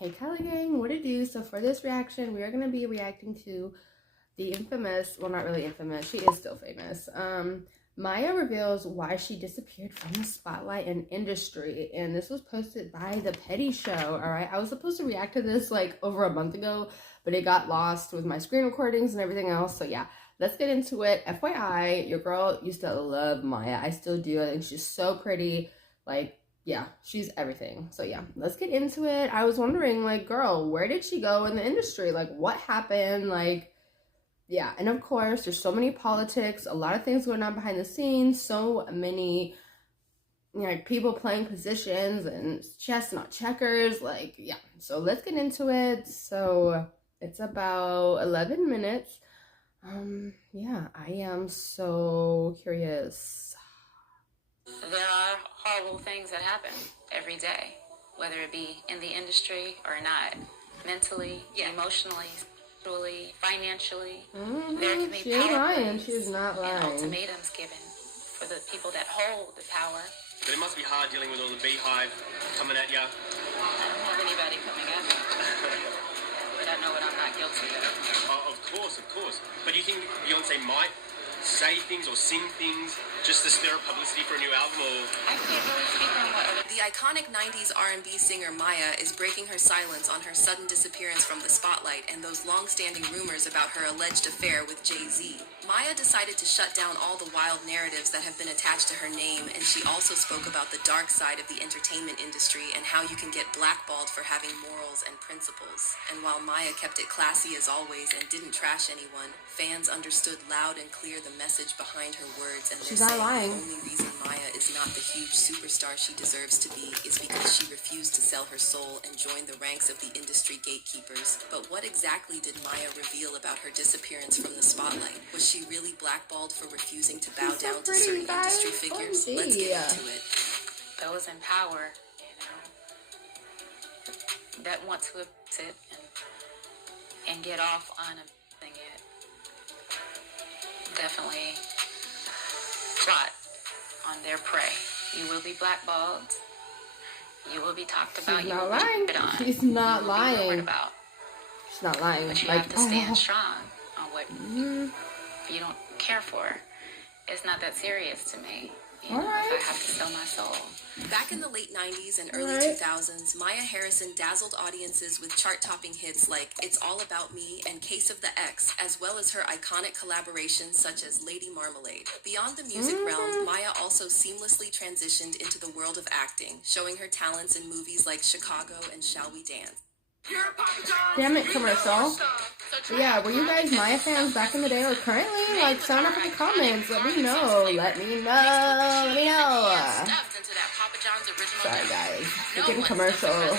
Hey Kelly gang, what it do? So for this reaction, we are going to be reacting to the infamous, well not really infamous, she is still famous, Maya reveals why she disappeared from the spotlight and industry, and this was posted by The Petty Show. Alright, I was supposed to react to this like over a month ago, but it got lost with my screen recordings and everything else, so yeah, let's get into it. FYI, your girl used to love Maya. I still do. I think she's so pretty, like, yeah, she's everything. So yeah, let's get into it. I was wondering, like, girl, where did she go in the industry? Like, what happened? Like, yeah, and of course, there's so many politics, a lot of things going on behind the scenes, so many, you know, people playing positions and chess, not checkers. Like, yeah, so let's get into it. So it's about 11 minutes. Yeah, I am so curious. There are horrible things that happen every day, whether it be in the industry or not, mentally, emotionally, financially. There can be she ain't lying. She's not lying. And ultimatums given for the people that hold the power. But it must be hard dealing with all the beehive coming at you. I don't have anybody coming at me. But I know what I'm not guilty of. Oh, of course. But do you think Beyonce might say things or sing things just to stir up publicity for a new album, or? I can't really speak on what other... The iconic 90s R&B singer Maya is breaking her silence on her sudden disappearance from the spotlight and those long-standing rumors about her alleged affair with Jay-Z. Maya decided to shut down all the wild narratives that have been attached to her name, and she also spoke about the dark side of the entertainment industry and how you can get blackballed for having morals and principles. And while Maya kept it classy as always and didn't trash anyone, fans understood loud and clear the message behind her words, and she's not lying. The only reason Maya is not the huge superstar she deserves to be is because she refused to sell her soul and join the ranks of the industry gatekeepers. But what exactly did Maya reveal about her disappearance from the spotlight? Was she really blackballed for refusing to bow down to certain industry figures? Let's get into it. Those in power, that want to sit and get off on a thing yet. Definitely plot on their prey. You will be blackballed. You will be talked about. She's not lying. She's not lying. She's not lying. But you have to stand strong on what you don't care for. It's not that serious to me. You know, if I have to sell my soul. Back in the late 90s and early 2000s, Maya Harrison dazzled audiences with chart-topping hits like It's All About Me and Case of the X, as well as her iconic collaborations such as Lady Marmalade. Beyond the music realm, Maya also seamlessly transitioned into the world of acting, showing her talents in movies like Chicago and Shall We Dance. Damn it, commercial. But yeah, were you guys Maya fans back in the day or currently? Like, sound up in the comments. Let me know. Let me know. Sorry, guys. We're getting commercial.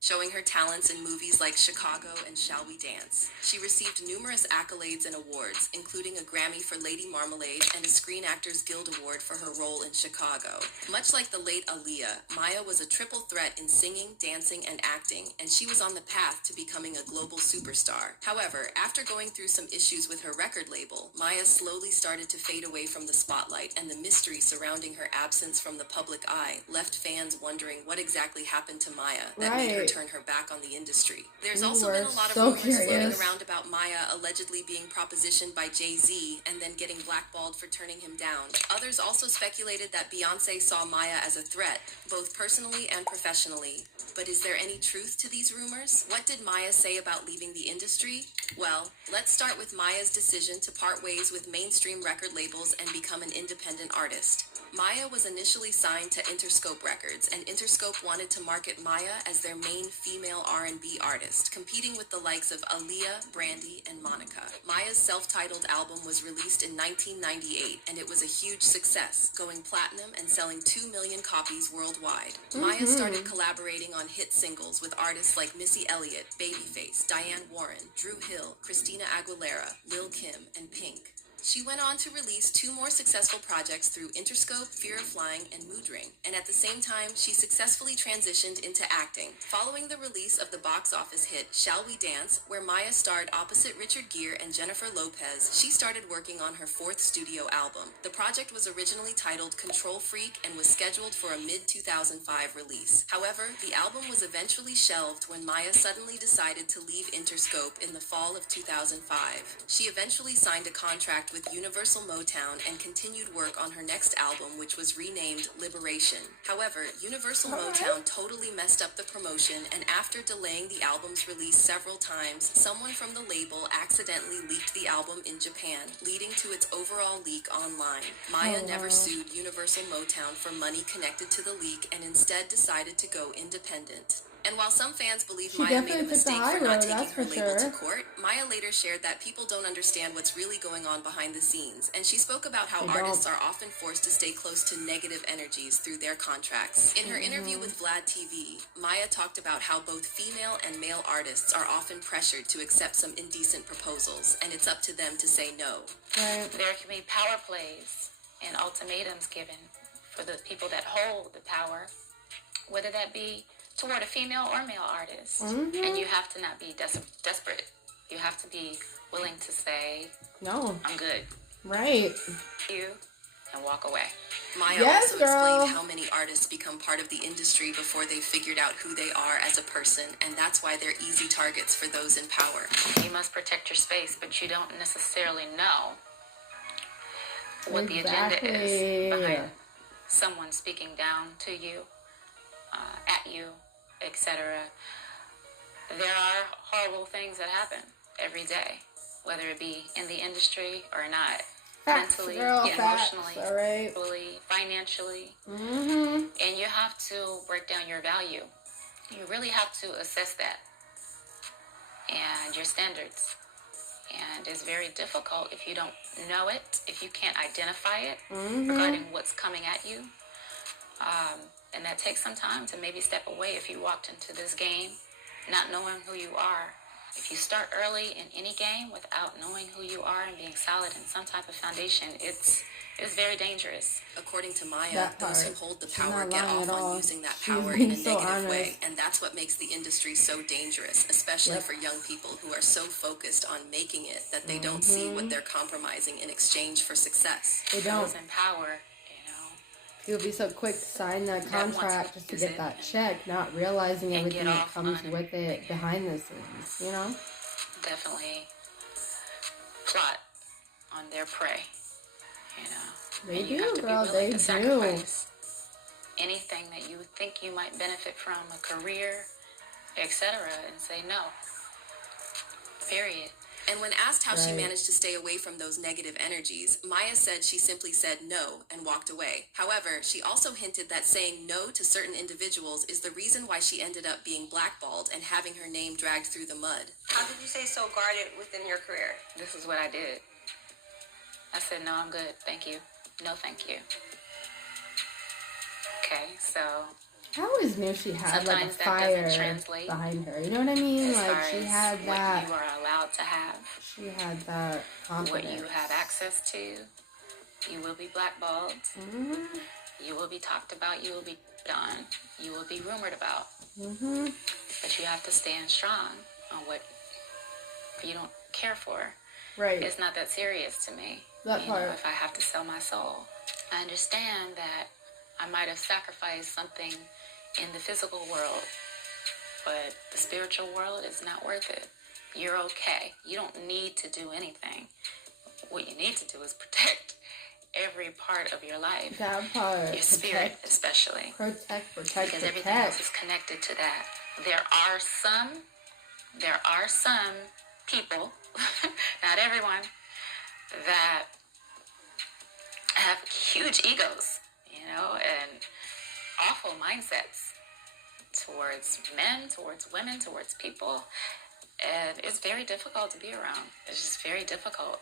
Showing her talents in movies like Chicago and Shall We Dance. She received numerous accolades and awards, including a Grammy for Lady Marmalade and a Screen Actors Guild Award for her role in Chicago. Much like the late Aaliyah, Maya was a triple threat in singing, dancing, and acting, and she was on the path to becoming a global superstar. However, after going through some issues with her record label, Maya slowly started to fade away from the spotlight, and the mystery surrounding her absence from the public eye left fans wondering what exactly happened to Maya that made her turn her back on the industry. There's also been a lot of rumors floating around about Maya allegedly being propositioned by Jay-Z and then getting blackballed for turning him down. Others also speculated that Beyonce saw Maya as a threat, both personally and professionally. But is there any truth to these rumors? What did Maya say about leaving the industry? Well, let's start with Maya's decision to part ways with mainstream record labels and become an independent artist. Maya was initially signed to Interscope Records, and Interscope wanted to market Maya as their main female R&B artist, competing with the likes of Aaliyah, Brandy, and Monica. Maya's self-titled album was released in 1998, and it was a huge success, going platinum and selling 2 million copies worldwide. Maya started collaborating on hit singles with artists like Missy Elliott, Babyface, Diane Warren, Drew Hill, Christina Aguilera, Lil' Kim, and Pink. She went on to release 2 more successful projects through Interscope, Fear of Flying, and Mood Ring, and at the same time, she successfully transitioned into acting. Following the release of the box office hit Shall We Dance, where Maya starred opposite Richard Gere and Jennifer Lopez, she started working on her 4th studio album. The project was originally titled Control Freak and was scheduled for a mid-2005 release. However, the album was eventually shelved when Maya suddenly decided to leave Interscope in the fall of 2005. She eventually signed a contract with Universal Motown and continued work on her next album, which was renamed Liberation. However, Universal Motown totally messed up the promotion, and after delaying the album's release several times, someone from the label accidentally leaked the album in Japan, leading to its overall leak online. Maya never sued Universal Motown for money connected to the leak and instead decided to go independent. And while some fans believe Maya made a mistake for not taking her label to court, Maya later shared that people don't understand what's really going on behind the scenes, and she spoke about how artists are often forced to stay close to negative energies through their contracts. In her interview with Vlogzz TV, Maya talked about how both female and male artists are often pressured to accept some indecent proposals, and it's up to them to say no. Right. There can be power plays and ultimatums given for the people that hold the power, whether that be toward a female or male artist. Mm-hmm. And you have to not be desperate. You have to be willing to say, No. I'm good. Right. You, and walk away. Maya Yes, also girl. explained how many artists become part of the industry before they figured out who they are as a person, and that's why they're easy targets for those in power. You must protect your space, but you don't necessarily know what the agenda is behind someone speaking down to you, at you, etc. There are horrible things that happen every day, whether it be in the industry or not. Facts, Mentally, girl, facts, emotionally, all right. spiritually, financially. Mm-hmm. And you have to break down your value. You really have to assess that and your standards. And it's very difficult if you don't know it, if you can't identify it regarding what's coming at you. And that takes some time to maybe step away if you walked into this game not knowing who you are. If you start early in any game without knowing who you are and being solid in some type of foundation, it's very dangerous. According to Maya, those who hold the power get lying off at all. on using that She's power being in a so negative way, honest. and that's what makes the industry so dangerous, especially for young people who are so focused on making it that they don't see what they're compromising in exchange for success. They don't. Those in power, You'll be so quick to sign that That wants contract to just to use get it that check, not realizing and everything get that off comes on with it behind the scenes, you know? definitely plot on their prey, They And you do, have to be girl, willing they to do. sacrifice anything that you think you might benefit from, a career, etc., and say no. Period. And when asked how she Right. managed to stay away from those negative energies, Maya said she simply said no and walked away. However, she also hinted that saying no to certain individuals is the reason why she ended up being blackballed and having her name dragged through the mud. How did you stay so guarded within your career? This is what I did. I said, no, I'm good. Thank you. No, thank you. Okay, so I always knew she had like a sometimes that fire doesn't translate behind her. You know what I mean? as Like far she as had what that. you are allowed to have, She had that confidence. what you have access to. You will be blackballed. You will be talked about. You will be on. You will be rumored about. But you have to stand strong on what you don't care for. Right. It's not that serious to me. That you part. know, if I have to sell my soul. I understand that I might have sacrificed something in the physical world, but the spiritual world is not worth it. You're okay. You don't need to do anything. What you need to do is protect every part of your life. That part. Your spirit, especially. Protect, Because everything else is connected to that. There are some people, not everyone, that have huge egos, and awful mindsets towards men, towards women, towards people. And it's very difficult to be around. It's just very difficult.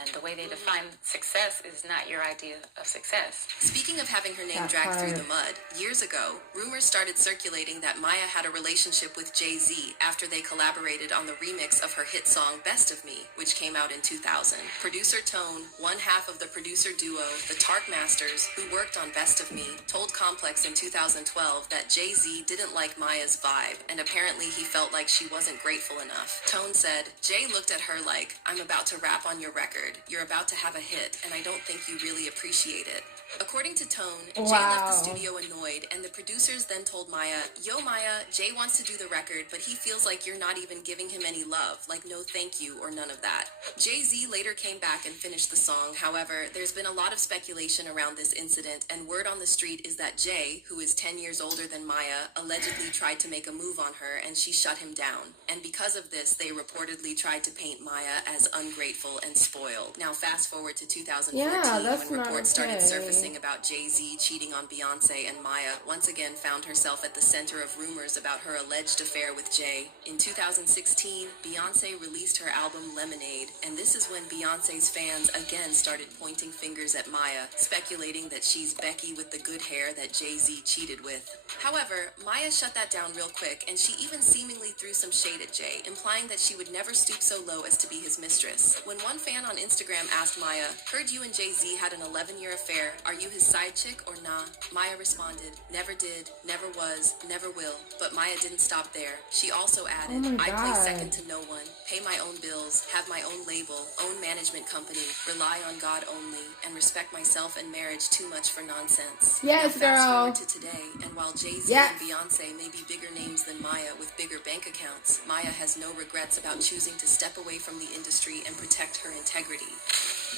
And the way they define success is not your idea of success. Speaking of having her name That dragged through part. the mud, years ago, rumors started circulating that Maya had a relationship with Jay-Z after they collaborated on the remix of her hit song Best of Me, which came out in 2000. Producer Tone, one half of the producer duo, the Tark Masters, who worked on Best of Me, told Complex in 2012 that Jay-Z didn't like Maya's vibe, and apparently he felt like she wasn't grateful enough. Tone said, Jay looked at her like, I'm about to rap on your record. You're about to have a hit, and I don't think you really appreciate it. According to Tone, Jay left the studio annoyed, and the producers then told Maya, Yo Maya, Jay wants to do the record, but he feels like you're not even giving him any love, like no thank you or none of that. Jay-Z later came back and finished the song. However, there's been a lot of speculation around this incident, and word on the street is that Jay, who is 10 years older than Maya, allegedly tried to make a move on her, and she shut him down. And because of this, they reportedly tried to paint Maya as ungrateful and spoiled. Now fast forward to 2014, when reports started surfacing about Jay-Z cheating on Beyonce, and Maya once again found herself at the center of rumors about her alleged affair with Jay. In 2016, Beyonce released her album Lemonade, and this is when Beyonce's fans again started pointing fingers at Maya, speculating that she's Becky with the good hair that Jay-Z cheated with. However, Maya shut that down real quick, and she even seemingly threw some shade at Jay, implying that she would never stoop so low as to be his mistress. When one fan on Instagram asked Maya, heard you and Jay-Z had an 11-year affair, are you his side chick or nah? Maya responded, never did, never was, never will. But Maya didn't stop there. She also added, I play second to no one, pay my own bills, have my own label, own management company, rely on God only, and respect myself and marriage too much for nonsense. Yes, now, fast girl. forward to today, and while Jay-Z and Beyonce may be bigger names than Maya with bigger bank accounts, Maya has no regrets about choosing to step away from the industry and protect her integrity.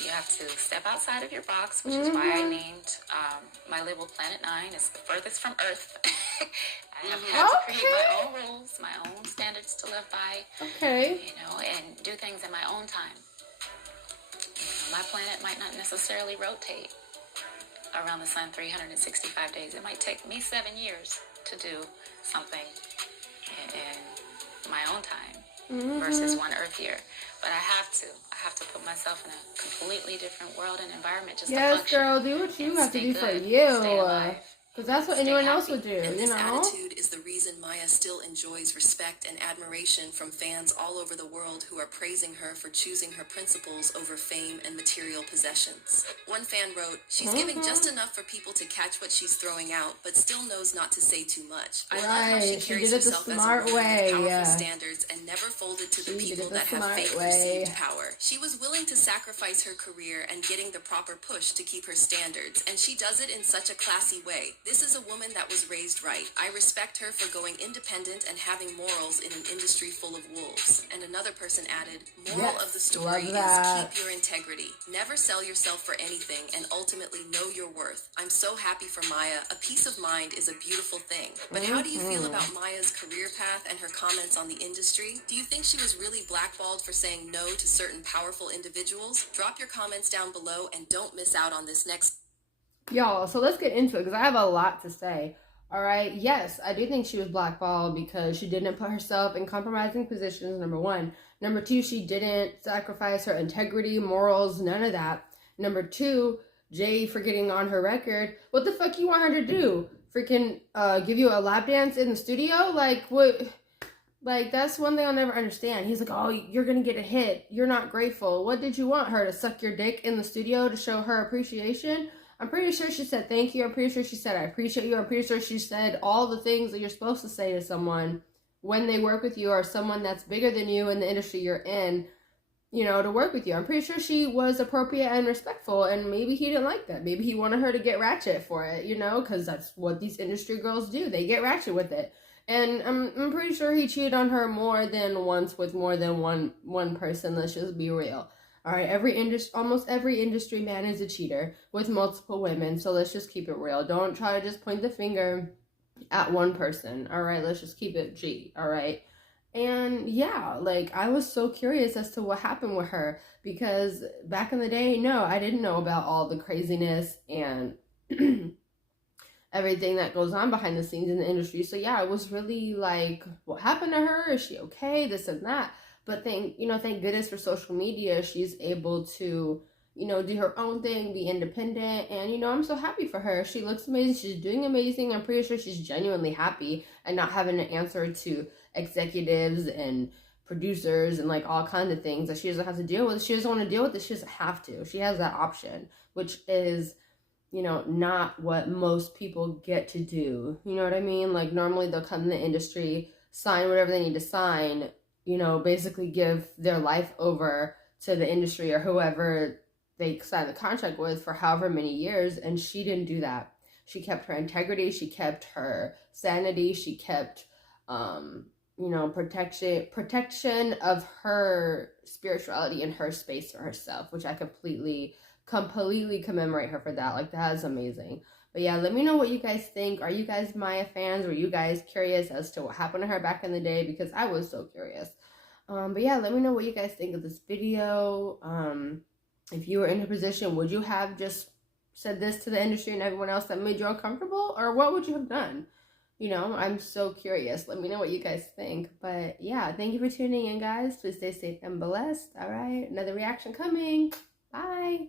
You have to step outside of your box, which is why I named my label Planet 9. It's the furthest from Earth. I have had to create my own rules, my own standards to live by. Okay. You know, and do things in my own time. You know, my planet might not necessarily rotate around the sun 365 days. It might take me 7 years to do something in my own time versus one Earth year. But I have to put myself in a completely different world and environment just to function. Yes, girl, do what you have to do for stay you. alive. Because that's what anyone else would do, And you this know? attitude is the reason Maya still enjoys respect and admiration from fans all over the world who are praising her for choosing her principles over fame and material possessions. One fan wrote, she's giving just enough for people to catch what she's throwing out, but still knows not to say too much. I love how she carries did it the herself as a smart woman way, with powerful standards and never folded to the people that have fake perceived power. She was willing to sacrifice her career and getting the proper push to keep her standards, and she does it in such a classy way. This is a woman that was raised right. I respect her for going independent and having morals in an industry full of wolves. And another person added, moral of the story is keep your integrity. Never sell yourself for anything and ultimately know your worth. I'm so happy for Maya. A peace of mind is a beautiful thing. But how do you feel about Maya's career path and her comments on the industry? Do you think she was really blackballed for saying no to certain powerful individuals? Drop your comments down below and don't miss out on this next. Y'all, so let's get into it because I have a lot to say. All right, yes, I do think she was blackballed because she didn't put herself in compromising positions, number one. Number two, she didn't sacrifice her integrity, morals, none of that. Number two, Jay for getting on her record. What the fuck you want her to do? Freaking give you a lap dance in the studio? Like, what? Like, that's one thing I'll never understand. He's like, oh, you're going to get a hit. You're not grateful. What did you want her to suck your dick in the studio to show her appreciation? I'm pretty sure she said thank you. I'm pretty sure she said I appreciate you. I'm pretty sure she said all the things that you're supposed to say to someone when they work with you or someone that's bigger than you in the industry you're in, you know, to work with you. I'm pretty sure she was appropriate and respectful, and maybe he didn't like that. Maybe he wanted her to get ratchet for it, you know, because that's what these industry girls do. They get ratchet with it. And I'm pretty sure he cheated on her more than once with more than one person. Let's just be real. All right, almost every industry man is a cheater with multiple women, so let's just keep it real. Don't try to just point the finger at one person, all right? Let's just keep it G, all right? And yeah, like, I was so curious as to what happened with her because back in the day, no, I didn't know about all the craziness and everything that goes on behind the scenes in the industry. So yeah, I was really like, what happened to her? Is she okay? This and that. But thank goodness for social media, she's able to, do her own thing, be independent. And, I'm so happy for her. She looks amazing. She's doing amazing. I'm pretty sure she's genuinely happy and not having to answer to executives and producers and like all kinds of things that she doesn't have to deal with. She doesn't want to deal with it. She doesn't have to. She has that option, which is, not what most people get to do. You know what I mean? Like normally they'll come in the industry, sign whatever they need to sign, basically give their life over to the industry or whoever they signed the contract with for however many years. And she didn't do that. She kept her integrity. She kept her sanity. She kept, protection of her spirituality and her space for herself, which I completely commemorate her for that. Like, that is amazing. But yeah, let me know what you guys think. Are you guys Maya fans? Were you guys curious as to what happened to her back in the day? Because I was so curious. But yeah, let me know what you guys think of this video. If you were in her position, would you have just said this to the industry and everyone else that made you uncomfortable? Or what would you have done? I'm so curious. Let me know what you guys think. But yeah, thank you for tuning in, guys. Please stay safe and blessed. All right, another reaction coming. Bye.